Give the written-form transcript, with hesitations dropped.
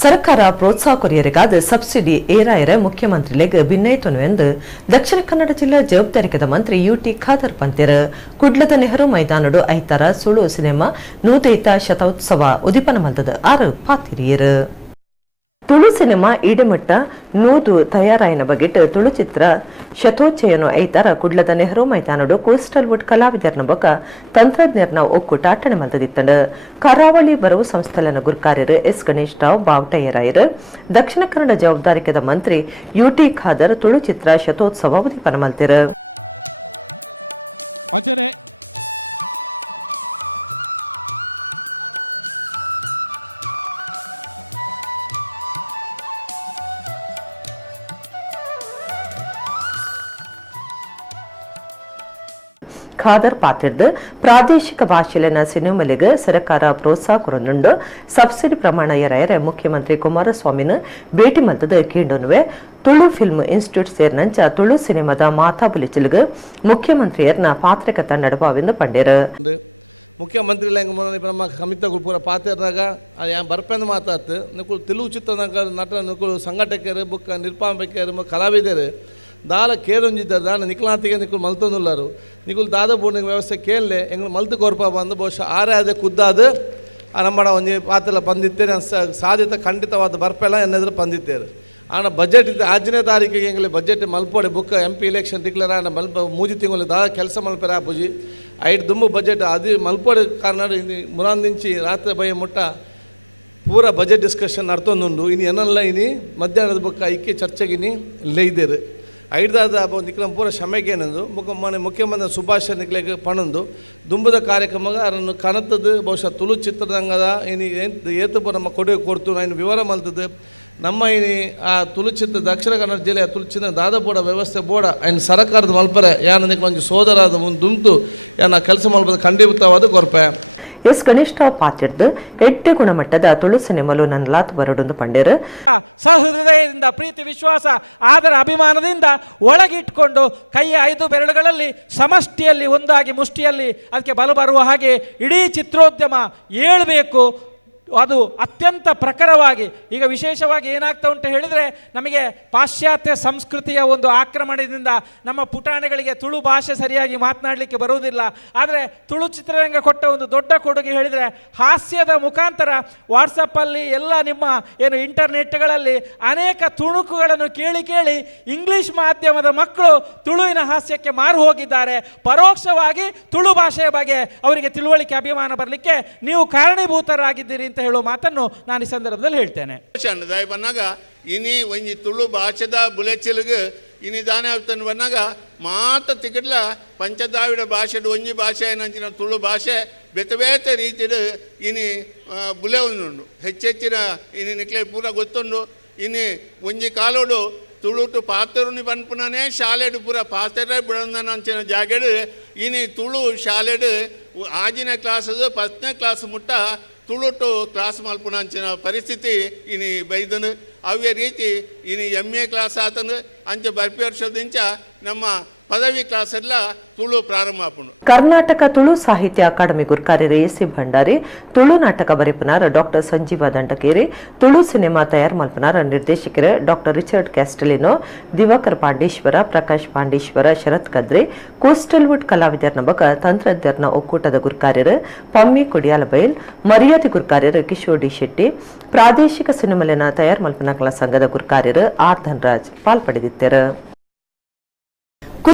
ಸರ್ಕಾರ ಪ್ರೋತ್ಸಾಹ ಕೊರಿಯರಿಗಾದ ಸಬ್ಸಿಡಿ ಏರಾಯರ ಮುಖ್ಯಮಂತ್ರಿಗಳಿಗೆ ಭಿನ್ನಯಿತನು ಎಂದು ದಕ್ಷಿಣ ಕನ್ನಡ ಜಿಲ್ಲಾ ಜವಾಬ್ದಾರಿಕದ ಮಂತ್ರಿ ಯುಟಿ ಖಾದರ್ ಪಂತಿರ ಕುಡ್ಲದ ನೆಹರು ಮೈದಾನಡು ಐತರ ಸುಳು ಸಿನಿಮಾ ನೂತೈತ ಶತೋತ್ಸವ ಉದಿಪನ ಮಲ್ದದ ಆರು ಪಾತಿರಿಯರು ತುಳು ಸಿನಿಮಾ ಈಡೆಮಟ್ಟ ನೂದು ತಯಾರಾಯನ ಬಗೆಟ್ ತುಳು ಚಿತ್ರ ಶತೋಚ್ಚಯನು ಐತರ ಕುಡ್ಲದ ನೆಹರು ಮೈದಾನಡು ಕೋಸ್ಟಲ್ ವುಡ್ ಕಲಾವಿದರ್ನ ಬೊಕ ತಂತ್ರಜ್ಞರ್ನ ಒಕ್ಕೂಟ ಅಟ್ಟಣೆ ಮಲ್ತದಿತ್ತಂಡ ಕರಾವಳಿ ಬರವು ಸಂಸ್ಥಲನ ಗುರ್ಕಾರ್ಯರು ಎಸ್ ಗಣೇಶ್ ರಾವ್ ಬಾವಟಯ್ಯರಾಯರು ದಕ್ಷಿಣ ಕನ್ನಡ ಜವಾಬ್ದಾರಿಕದ ಮಂತ್ರಿ ಯುಟಿ ಖಾದರ್ ತುಳು ಚಿತ್ರ ಶತೋತ್ಸವ ಉದಿಪನ ಮಲ್ತಿರು ಖಾದರ್ ಪಾತ್ರದ ಪ್ರಾದೇಶಿಕ ಭಾಷೆಲಿನ ಸಿನಿಮಾಲಿಗೆ ಸರ್ಕಾರ ಪ್ರೋತ್ಸಾಹ ಕೊರನುಂಡು ಸಬ್ಸಿಡಿ ಪ್ರಮಾಣ ಎರಯರೆ ಮುಖ್ಯಮಂತ್ರಿ ಕುಮಾರಸ್ವಾಮಿನ ಭೇಟಿ ಮಲ್ತದ ಕೇಂಡೋನುವೆ ತುಳು ಫಿಲ್ಮ್ ಇನ್ಸ್ಟಿಟ್ಯೂಟ್ ಸೇರ್ನಂಚ ತುಳು ಸಿನಿಮಾದ ಮಾತಾ ಬುಲಿಚಿಲ್ಗೆ ಮುಖ್ಯಮಂತ್ರಿಯರ್ನ ಪಾತ್ರಕತ ನಡಪಾವೆಂದು ಪಂಡೇರು ಮುಖ್ಯಮಂತ್ರಿ ನಮ್ಮ ಕಮಿತ ಪೂರ ಪಾತ್ರರಾಗ ಬರ್ಪೆಂದು ಮಾತಾಡ್ತು ನಿಕುಲು ತೆಲುಗು ಚಿತ್ರರಂಗ ನಟ ನಿಕುಲು ಸಂಘಟಕರು ಬುಕ್ಕ ನಿರ್ಮಾಪಕರು ಕಲಾವಿದರು ದಾಲ ಕೇಳೊಂಜಿದ್ದಾರೆ ದಾನ ನಿಕ್ಲಾಂತಿಗೆ ನಿಕುಲು ಮಲ್ತೊಂದುಲ್ಲಾರು ನಿಕುಲು ದಾದ ಬೋರ್ನಿಗೆ ವ್ಯವಸ್ಥೆ ಕೇಳಲೆ ಎಂಗಳು ಮಲ್ತು ಕೊರಪ ಬಂದು ಬಹುಶಃ ಆರೇ ಅದೇ ಖುದ್ದಾದ ನಮ್ಮಡ ಒಂದು ಪಾತ್ರ ಬಂದಿತ್ತೇನೆ ಸಾಧ್ಯತೆ ಖಂಡಿತವಾದ ಬರ್ಪೆಲ್ಲ ಎನ್ನೆದ್ರು ಬಂದಿತ್ತೇರು ಆನ ಬಜೆಟ್ ಇದ್ದ 6ನೇ ತಾರೀಕಿಗೆ ಎಂಗಲಿ ಬಜೆಟ್ ಮಲ್ಪೋಡೆ ಬುಕ್ಕ MP ಎಲೆಕ್ಷನ್ ಡಿಕ್ಲೇರ್ ಆನ ಮಲ್ಪ ಮೂಜಿ ತಿಂಗಳು ದಾದ ಕೆಲಸ ಮಲ್ಪೆರ ಆಪುಜಿ ಐದು ದುಂಬು ಬಜೆಟ್ ಅದು ಮಲ್ಪೋಡೆ ಕಾರಣ ಮುರಾಂದಿಂಚಿ ರಾತ್ರಿ ಭಯ ಮುಟ್ಟ ಪೂರ ಬಜೆಟ್ ಡಿಸ್ಕಷನ್ ನಡ್ತೊಂದುಂಡು ಇನ್ನು ಏನಲ್ಲ ಇನಿ ಮಧ್ಯಾಹ್ನದ ಬುಕ್ಕ ಐಕ್ಯ ಚರ್ಚೆಗಿನಿ ಲೇಯ್ದೇರು ಐದಾದ ನಿಕ್ಲಂ ಪೂರ ಶಮೆಗೇನಂದು ಮುಖ್ಯಮಂತ್ರಿ ಸುಭಾಷ್ ನಿಕ್ಲೆಗೆ ಪಣಂದು ದುಂಬದ ಕಾರ್ಯಕ್ರಮಗ ಅದನ್ನು ಕನತದ್ದು ಬಹುಶಃ ತುಳು ಚಿತ್ರರಂಗದ ಇನಿ ಏತು ನಮ್ಮ ಕೊಡುಗೆ ಕೊಡ್ತು ನಾನು ವಿವರ ಮಲ್ತದ್ದು ನಮ್ಮ ಇನಿ ಆ ತುಳು ಚಿತ್ರ ದಕ್ಷಿಣ ಕನ್ನಡ ಜಿಲ್ಲೆಯ ತುಳು ಚಿತ್ರ ದಾದ ಬೋಡ ವ್ಯವಸ್ಥೆ ಬೋಡ ಆಯ್ನ ಸರ್ಕಾರದ ಮಲ್ಪರೆ ಯಾನ ನಿಕ್ಲೊಂದು ಸೋದರಾದ ಮುಂದೆ ದುಂತು ಯಾನ ಕೆಲಸ ಮಲ್ಪದ ಖಂಡಿತವಾದ ಕೊರಪೆ ಎಸ್ ಗಣೇಶ್ ರಾವ್ ಪಾತಿರ್ದು ಎಡ್ಡೆ ಗುಣಮಟ್ಟದ ತುಳು ಸಿನಿಮಾಲು ನನ್ಲಾತ್ ಬರಡೊಂದು ಪಂಡೇರು ಸಹೃದಯದಿಂದ ಪ್ರೀತಿ ವಿಶ್ವಾಸ ಆದರ ಅಭಿಮಾನದಿಂದ ಒಳಗಿಟ್ಕೊಂಡು ಕೈಯ 5 ಬೆರಳುಗಳಲ್ಲಿ ಸಮಷ್ಟಿಯಲ್ಲಿ ಒಂದಾಗಿ ಮುಷ್ಟಿಯಲ್ಲಿ ಅದಕ್ಕೆ ಬಲು ಬರುವ ಹಾಗೆ ಇಡೀ ಚಿತ್ರೋದ್ಯಮ ಏಳಬೇಕು. ಅದು ಅತ್ಯಂತ ಪ್ರಖರವಾಗಿ ಈಗ ವಿಶೇಷವಾಗಿ ಏನಾಗ್ತಾ ಉಂಟು ಹೇಳಿದರೆ ನಮಗೆ ಪಾಶ್ಚಾತ್ಯ ಸಂಸ್ಕೃತಿಯ ಒಂದು ಆಕ್ರಮಣದಿಂದ ನಮ್ಮ ಪುಟಾಣಿಗಳಿಗೆ ತುಳು ಭಾಷೆ ಸರಿಯಾಗಿ ಮಾತನಾಡಲಿಕ್ಕೆ ಬರುವುದಿಲ್ಲ. ಆದರೆ ತುಳು ಚಿತ್ರರಂಗ ಕೊಟ್ಟ ಒಂದು ದೊಡ್ಡ ಕೊಡುಗೆ ಹೇಳಿದರೆ ಹಾಸ್ಯದ ಮುಖಾಂತರ ವಾಟ್ಸಪ್ಪಲ್ಲಿ ಎಲ್ಲ ನಿಮ್ಮ ಏನು ಇಂಟರ್ನೆಟ್ಗಳಲ್ಲಿ ಅನೇಕ ತುಣುಕುಗಳನ್ನು ಕೇಳಿ ಕೇಳಿ ಇಂಗ್ಲೀಷ್ ಮಾಧ್ಯಮದ ಮಕ್ಕಳು ತುಳುವಿನ ಹಾಸ್ಯಕ್ಕೆ ಮಾರು ಹೋಗಿದ್ದಾರೆ. ಪರೋಕ್ಷವಾಗಿ ತುಳು ಭಾಷೆಯ ಬಗ್ಗೆ ಅವರಿಗೆ ತಿಳುವಳಿಕೆ ಅಭಿಮಾನ ಬರಲಿಕ್ಕೆ ನೀವು ಕಾರಣೀಭೂತರಾಗಿದ್ದೀರಿ ಅಂತ ಹೇಳುವ ಮಾತನ್ನು ನಾನು ಈ ಸಂದರ್ಭದಲ್ಲಿ ಹೇಳ್ತೇನೆ. ಬನ್ನಾಗ ಇನಿ ಒಂಜಿ ತುಳು ಭಾಷೆದ ಬುಲೆಚಿಲ್ಗೆ ಇನಿ ದಾನೆ ಆಗ್ತಾನೆ ಬನ್ನಾಗ ಮಾತ ತಿಗಡ್ಲ ಪಂಚದಾವಿಡ ಭಾಷೆಡು ಒಂಜಿ ಭಾಷೆ ಏನಂಚಿನ ತುಳು ಭಾಷೆ ಬೇತೆ ಬೇತೆ ರೀತಿಡು ಇನಿ ಬುಲೆ ಉಂಡು ಹೆಚ್ಚೆಚ್ಚಿನ ಇನಿ ನಿಕ್ಲೆ ಪೂರ ಗೊತ್ತುಂಡು. ಇನಿ ಒಂಜಿ ಕಾಲೋಡು ತುಳುಟು ಪಾತರುನಿ ಪನ್ಪುನೇ ಶಾಲೆಡು ಪೂರ ಪಾತ್ರ ಬಿಡಂದನ ಅಂಚಿನ ಜಾಗೆಡು ಇನಿ ತುಳು ಶಾಲೆಡು ಆಜಿನ ಕ್ಲಾಸದು 10ನೇ ಕ್ಲಾಸ್ ಮುಟ್ಟ ತುಳುಟು ಕ್ಲಾಸ್ ಮಲ್ಪುನಂಚಿನ ಪರಿಸ್ಥಿತಿ ಇನಿ ಬೈದನು. ಅವೇ ರೀತಿ ಇನಿ MA ಕ್ಲಾಸ್ ಆತನು ಅಂಚೆ ಬರ್ಪಿ ವರ್ಷದಿಂಚ ನಮ್ಮ ಪದವಿ ಕ್ಲಾಸ್ ಎಲ್ಲ ತುಳು ಪ್ರಾರಂಭ ಆಪುಂಡು. ಕರ್ನಾಟಕ ತುಳು ಸಾಹಿತ್ಯ ಅಕಾಡೆಮಿ ಗುರ್ಕಾರ್ಯರು AC ಭಂಡಾರಿ ತುಳು ನಾಟಕ ಬರೆಪುನಾರ ಡಾಕ್ಟರ್ ಸಂಜೀವ ದಂಡಕೇರಿ ತುಳು ಸಿನಿಮಾ ತಯಾರು ಮಲ್ಪನಾರ ನಿರ್ದೇಶಕರು ಡಾಕ್ಟರ್ ರಿಚರ್ಡ್ ಕ್ಯಾಸ್ಟಲಿನೋ ದಿವಾಕರ್ ಪಾಂಡೇಶ್ವರ ಪ್ರಕಾಶ್ ಪಾಂಡೇಶ್ವರ ಶರತ್ ಕದ್ರೆ ಕೋಸ್ಟಲ್ ವುಡ್ ಕಲಾವಿದರ್ನ ಬಕ ತಂತ್ರಜ್ಞರ್ನ ಒಕ್ಕೂಟದ ಗುರ್ಕಾರ್ಯರು ಪಮ್ಮಿ ಕುಡಿಯಾಲಬೈಲ್ ಮರ್ಯಾದೆ ಗುರ್ಕಾರ್ಯರು ಕಿಶೋರ್ ಡಿ ಶೆಟ್ಟಿ ಪ್ರಾದೇಶಿಕ ಸಿನಿಮಾಲಿನ ತಯಾರು ಮಲ್ಪನಾ ಕಲಾ ಸಂಘದ ಗುರ್ಕಾರ್ಯರು R ಧನರಾಜ್ ಪಾಲ್ಪಡೆದಿದ್ದರು.